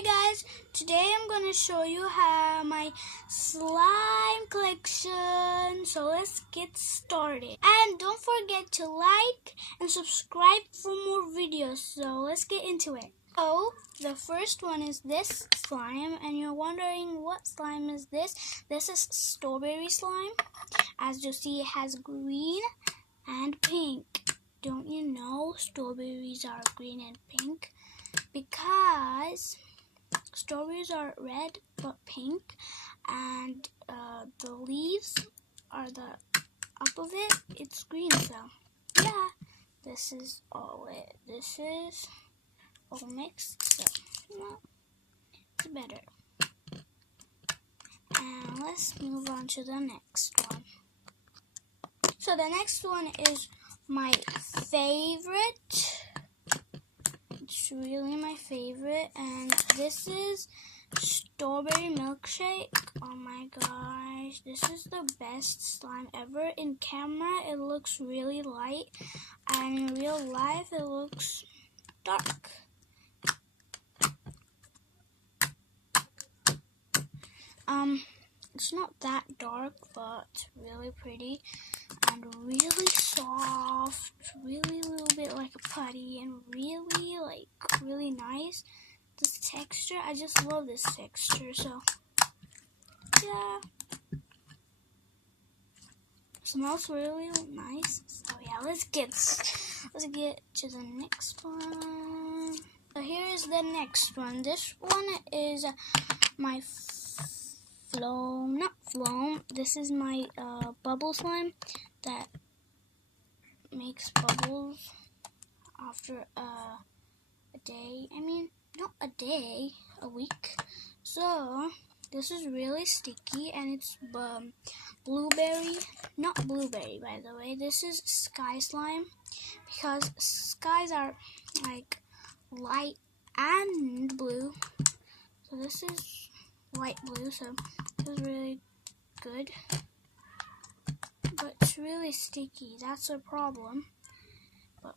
Hi guys, today I'm going to show you how my slime collection. So let's get started. And don't forget to like and subscribe for more videos. So let's get into it. So the first one is this slime, and you're wondering what slime is this? This is strawberry slime. As you see, it has green and pink. Don't you know strawberries are green and pink? Because strawberries are red but pink, and the leaves are the up of it. It's green, so yeah, this is all it. This is all mixed, so it's better. And let's move on to the next one. So the next one is my favorite. It's really my favorite, and this is strawberry milkshake. Oh my gosh, this is the best slime ever. In camera it looks really light, and in real life it looks dark. It's not that dark, but really pretty and really soft, really a little bit like a putty, and really nice. This texture, I just love this texture, so yeah. Smells really nice. So yeah, let's get to the next one. So here is the next one. This one is my this is my bubble slime that makes bubbles after a day. I mean, not a day, a week. So this is really sticky, and it's blueberry, not blueberry by the way. This is sky slime, because skies are like light and blue. So this is light blue, so this is really good. But it's really sticky, that's a problem. But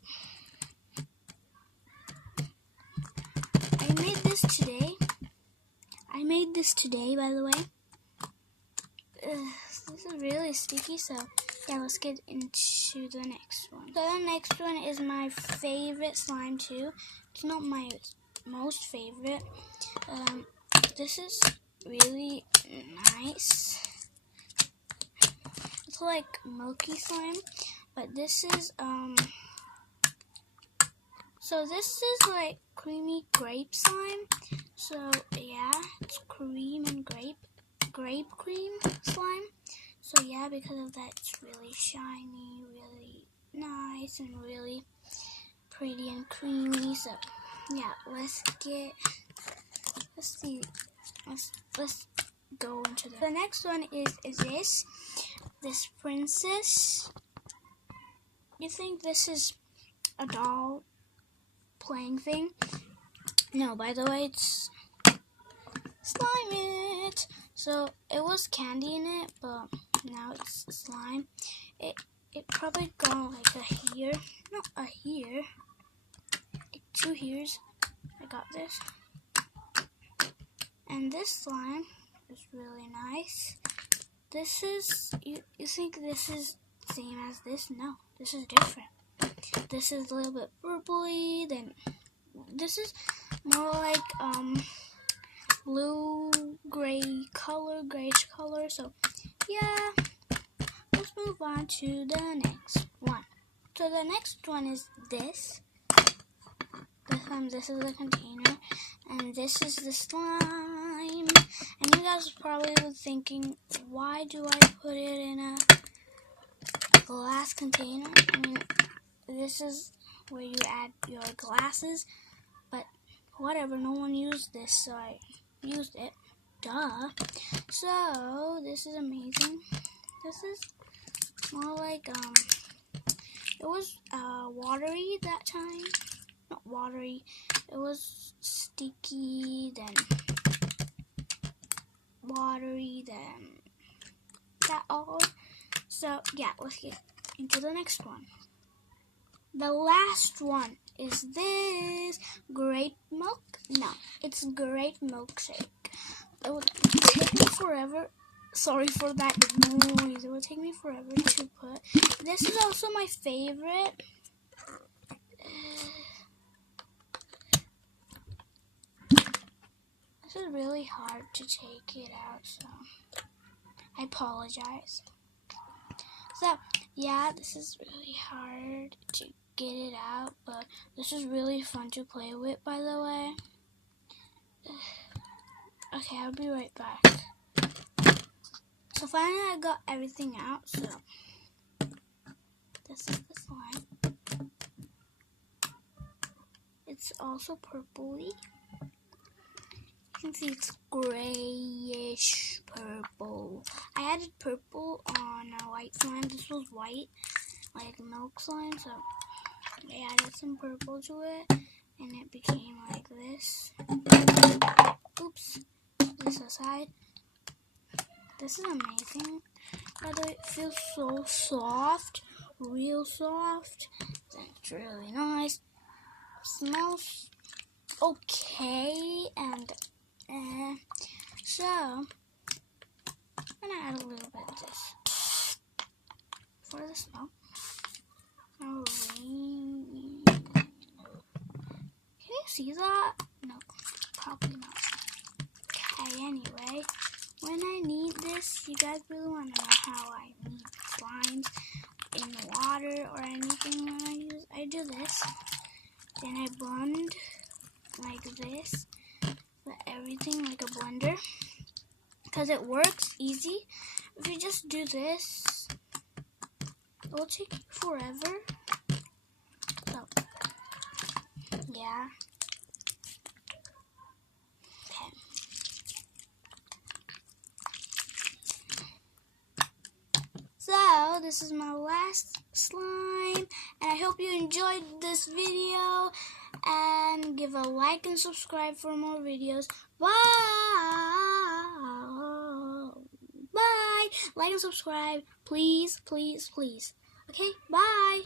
I made this today, by the way. This is really sticky, so yeah, let's get into the next one. So the next one is my favorite slime too. It's not my most favorite. This is really nice. It's like milky slime, but this is so this is like creamy grape slime. So yeah, it's cream and grape cream slime. So yeah, because of that, it's really shiny, really nice, and really pretty and creamy. So yeah, let's go into the next one. Is this princess. You think this is a doll playing thing? No, by the way, it's slime it. So it was candy in it, but now it's slime. It probably gone like a here, not a here, like 2 years. I got this, and this slime is really nice. This is you think this is same as this? No, this is different. This is a little bit purpley. Then this is more like blue grayish color. So yeah, let's move on to the next one. So the next one is this. This is the container, and this is the slime. And you guys probably were thinking, why do I put it in a glass container? I mean, this is where you add your glasses, but whatever, no one used this, so I used it. Duh. So this is amazing. This is more like it was watery that time. Not watery. It was sticky, then watery, then that all. So yeah, let's get into the next one. The last one is this grape milk. No, it's It's great milkshake. It would take me forever. Sorry for that noise. It would take me forever to put. This is also my favorite. This is really hard to take it out, so I apologize. So, yeah, this is really hard to get it out, but this is really fun to play with, by the way. Okay, I'll be right back. So finally I got everything out, so this is the slime. It's also purpley. You can see it's grayish purple. I added purple on a white slime. This was white, like milk slime, so I added some purple to it, and it became like this. Oops, this aside. This is amazing. By the way, it feels so soft, real soft. It's really nice. Smells okay, and so I'm gonna add a little bit of this for the smell. Can you see that? No, probably not. Okay, anyway, when I knead this, you guys really want to know how I knead slimes in water or anything when I do this. Then I blend like this, put everything like a blender, because it works easy. If you just do this, it will take you forever. So, yeah. Okay. So, this is my last slime, and I hope you enjoyed this video, and give a like and subscribe for more videos. Bye! Bye! Like and subscribe, please, please, please. Okay, bye!